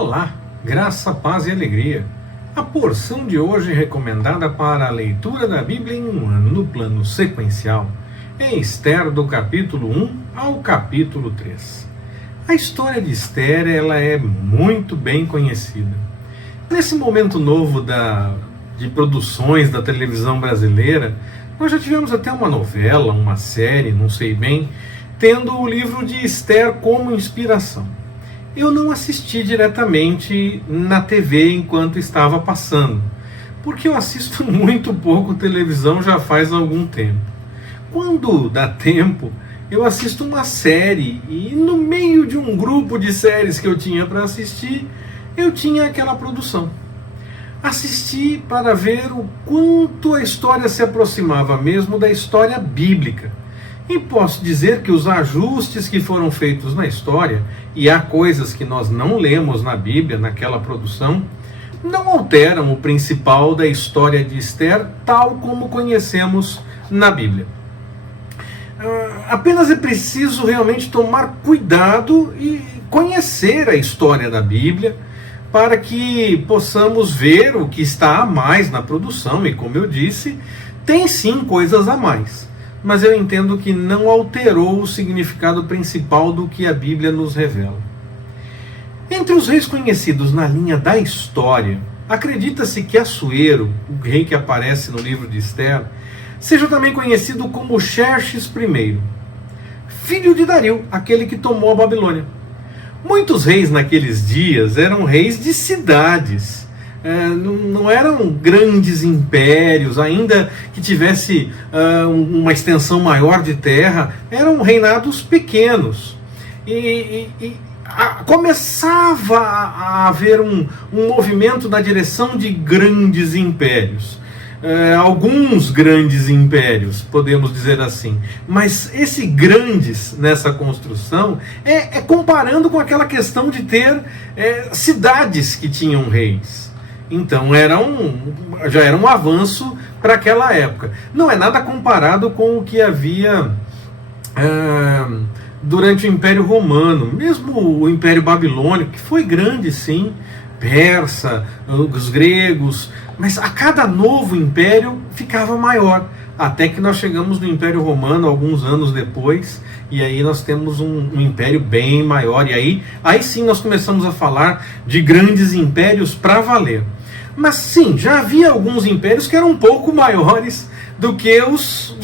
Olá, graça, paz e alegria. A porção de hoje recomendada para a leitura da Bíblia em um ano no plano sequencial é Esther do capítulo 1 ao capítulo 3. A história de Esther ela é muito bem conhecida. Nesse momento novo de produções da televisão brasileira, nós já tivemos até uma novela, uma série, não sei bem, tendo o livro de Esther como inspiração. Eu não assisti diretamente na TV enquanto estava passando, porque eu assisto muito pouco televisão já faz algum tempo. Quando dá tempo, eu assisto uma série e no meio de um grupo de séries que eu tinha para assistir, eu tinha aquela produção. Assisti para ver o quanto a história se aproximava mesmo da história bíblica. E posso dizer que os ajustes que foram feitos na história, e há coisas que nós não lemos na Bíblia, naquela produção, não alteram o principal da história de Esther, tal como conhecemos na Bíblia. Apenas é preciso realmente tomar cuidado e conhecer a história da Bíblia, para que possamos ver o que está a mais na produção, e como eu disse, tem sim coisas a mais. Mas eu entendo que não alterou o significado principal do que a Bíblia nos revela. Entre os reis conhecidos na linha da história, acredita-se que Assuero, o rei que aparece no livro de Esther, seja também conhecido como Xerxes I, filho de Dario, aquele que tomou a Babilônia. Muitos reis naqueles dias eram reis de cidades, não eram grandes impérios, ainda que tivesse uma extensão maior de terra, eram reinados pequenos. Começava a haver um movimento na direção de grandes impérios. Alguns grandes impérios, podemos dizer assim, mas esse grandes nessa construção é comparando com aquela questão de ter cidades que tinham reis. Então já era um avanço para aquela época. Não é nada comparado com o que havia durante o Império Romano, mesmo o Império Babilônico, que foi grande sim, persa, os gregos, mas a cada novo império ficava maior, até que nós chegamos no Império Romano alguns anos depois, e aí nós temos um império bem maior, e aí sim nós começamos a falar de grandes impérios para valer. Mas sim, já havia alguns impérios que eram um pouco maiores do que os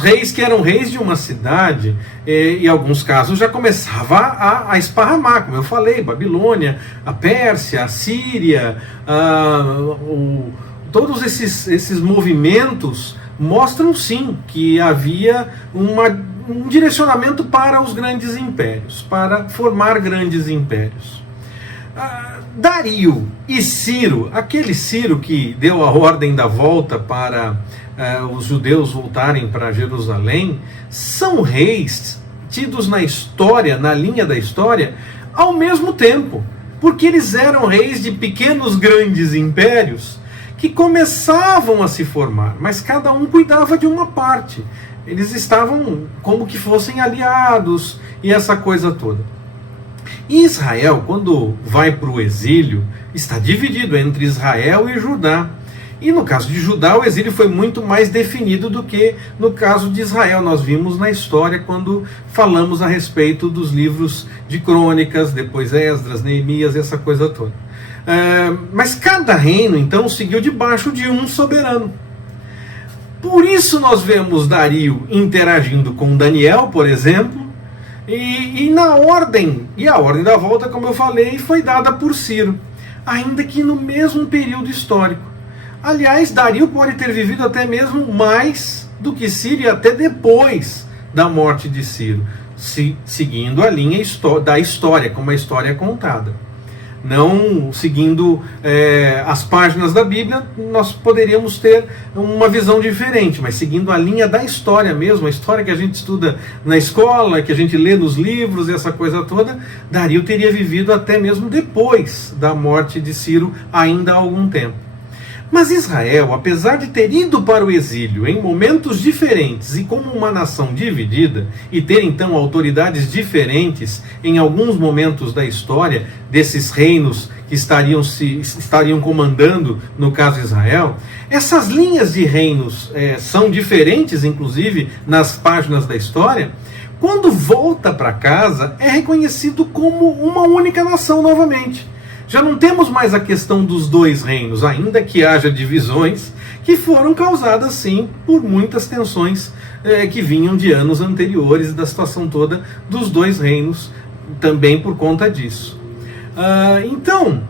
reis que eram reis de uma cidade, e em alguns casos já começava a esparramar, como eu falei, Babilônia, a Pérsia, a Síria, todos esses movimentos mostram sim que havia um direcionamento para os grandes impérios, para formar grandes impérios. Dario e Ciro, aquele Ciro que deu a ordem da volta para os judeus voltarem para Jerusalém, são reis tidos na história, na linha da história, ao mesmo tempo, porque eles eram reis de pequenos grandes impérios que começavam a se formar, mas cada um cuidava de uma parte. Eles estavam como que fossem aliados e essa coisa toda. E Israel, quando vai para o exílio, está dividido entre Israel e Judá. E no caso de Judá, o exílio foi muito mais definido do que no caso de Israel. Nós vimos na história quando falamos a respeito dos livros de crônicas, depois Esdras, Neemias, essa coisa toda. Mas cada reino, então, seguiu debaixo de um soberano. Por isso nós vemos Dario interagindo com Daniel, por exemplo, e a ordem da volta, como eu falei, foi dada por Ciro, ainda que no mesmo período histórico. Aliás, Dario pode ter vivido até mesmo mais do que Ciro, e até depois da morte de Ciro, seguindo a linha da história, como a história é contada. Não seguindo as páginas da Bíblia, nós poderíamos ter uma visão diferente, mas seguindo a linha da história mesmo, a história que a gente estuda na escola, que a gente lê nos livros, essa coisa toda, Dario teria vivido até mesmo depois da morte de Ciro, ainda há algum tempo. Mas Israel, apesar de ter ido para o exílio em momentos diferentes e como uma nação dividida, e ter então autoridades diferentes em alguns momentos da história desses reinos que estariam comandando, no caso Israel, essas linhas de reinos são diferentes, inclusive, nas páginas da história. Quando volta para casa, é reconhecido como uma única nação novamente. Já não temos mais a questão dos dois reinos, ainda que haja divisões que foram causadas, sim, por muitas tensões que vinham de anos anteriores, da situação toda dos dois reinos, também por conta disso. Então,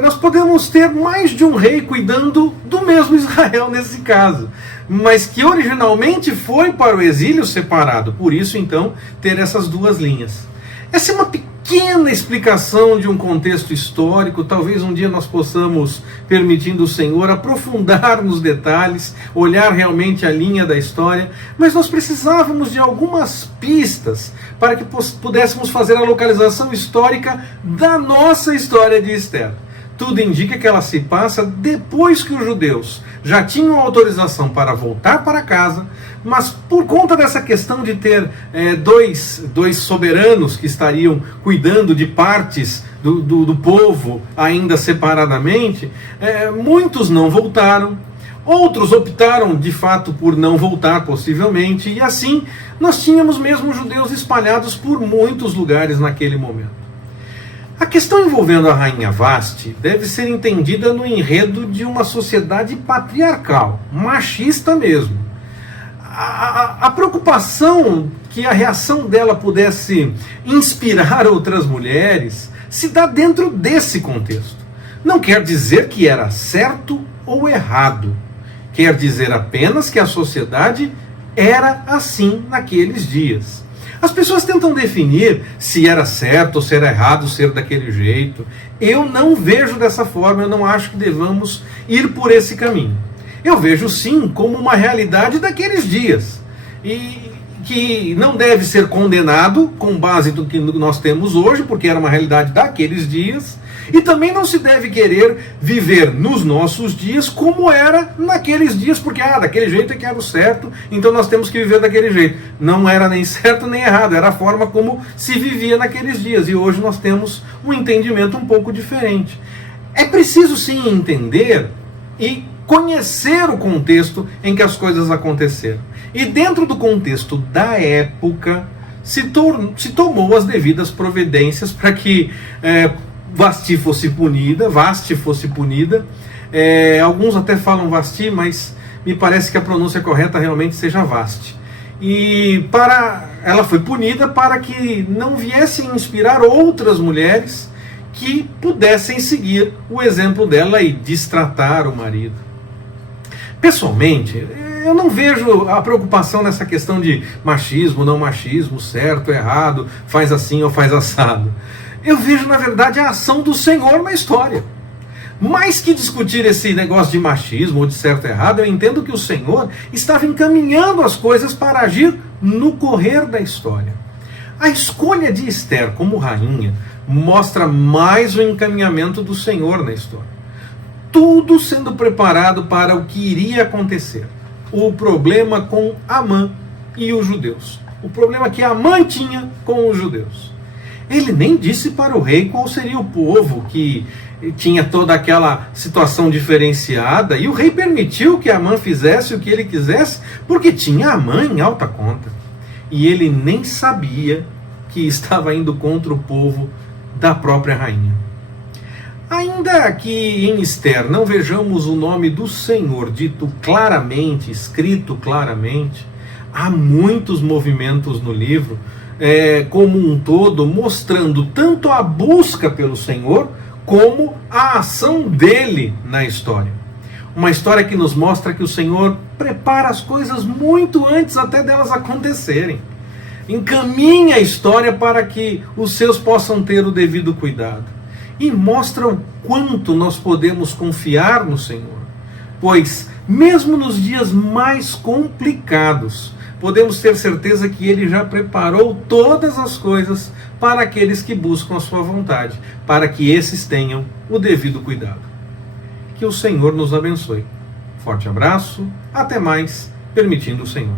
nós podemos ter mais de um rei cuidando do mesmo Israel nesse caso, mas que originalmente foi para o exílio separado, por isso então ter essas duas linhas. Essa é uma pequena explicação de um contexto histórico. Talvez um dia nós possamos, permitindo o Senhor, aprofundar nos detalhes, olhar realmente a linha da história, mas nós precisávamos de algumas pistas para que pudéssemos fazer a localização histórica da nossa história de Ester. Tudo indica que ela se passa depois que os judeus já tinham autorização para voltar para casa, mas por conta dessa questão de ter dois soberanos que estariam cuidando de partes do povo ainda separadamente, muitos não voltaram, outros optaram de fato por não voltar possivelmente, e assim nós tínhamos mesmo judeus espalhados por muitos lugares naquele momento. A questão envolvendo a rainha Vasti deve ser entendida no enredo de uma sociedade patriarcal, machista mesmo. A preocupação que a reação dela pudesse inspirar outras mulheres se dá dentro desse contexto. Não quer dizer que era certo ou errado. Quer dizer apenas que a sociedade era assim naqueles dias. As pessoas tentam definir se era certo ou se era errado ser daquele jeito. Eu não vejo dessa forma, eu não acho que devamos ir por esse caminho. Eu vejo sim como uma realidade daqueles dias, e que não deve ser condenado com base no que nós temos hoje, porque era uma realidade daqueles dias, e também não se deve querer viver nos nossos dias como era naqueles dias, porque daquele jeito é que era o certo, então nós temos que viver daquele jeito. Não era nem certo nem errado, era a forma como se vivia naqueles dias, e hoje nós temos um entendimento um pouco diferente. É preciso sim entender e conhecer o contexto em que as coisas aconteceram. E dentro do contexto da época, se tomou as devidas providências para que Vasti fosse punida. Alguns até falam Vasti, mas me parece que a pronúncia correta realmente seja Vasti. E ela foi punida para que não viessem inspirar outras mulheres que pudessem seguir o exemplo dela e destratar o marido. Pessoalmente, eu não vejo a preocupação nessa questão de machismo, não machismo, certo, errado, faz assim ou faz assado. Eu vejo, na verdade, a ação do Senhor na história. Mais que discutir esse negócio de machismo ou de certo ou errado, eu entendo que o Senhor estava encaminhando as coisas para agir no correr da história. A escolha de Ester como rainha mostra mais o encaminhamento do Senhor na história. Tudo sendo preparado para o que iria acontecer. O problema com Amã e os judeus. O problema que Amã tinha com os judeus. Ele nem disse para o rei qual seria o povo que tinha toda aquela situação diferenciada, e o rei permitiu que Amã fizesse o que ele quisesse, porque tinha Amã em alta conta. E ele nem sabia que estava indo contra o povo da própria rainha. Ainda que em Ester não vejamos o nome do Senhor dito claramente, escrito claramente, há muitos movimentos no livro, como um todo, mostrando tanto a busca pelo Senhor, como a ação dele na história. Uma história que nos mostra que o Senhor prepara as coisas muito antes até delas acontecerem. Encaminha a história para que os seus possam ter o devido cuidado. E mostra o quanto nós podemos confiar no Senhor. Pois, mesmo nos dias mais complicados, podemos ter certeza que Ele já preparou todas as coisas para aqueles que buscam a sua vontade, para que esses tenham o devido cuidado. Que o Senhor nos abençoe. Forte abraço, até mais, permitindo o Senhor.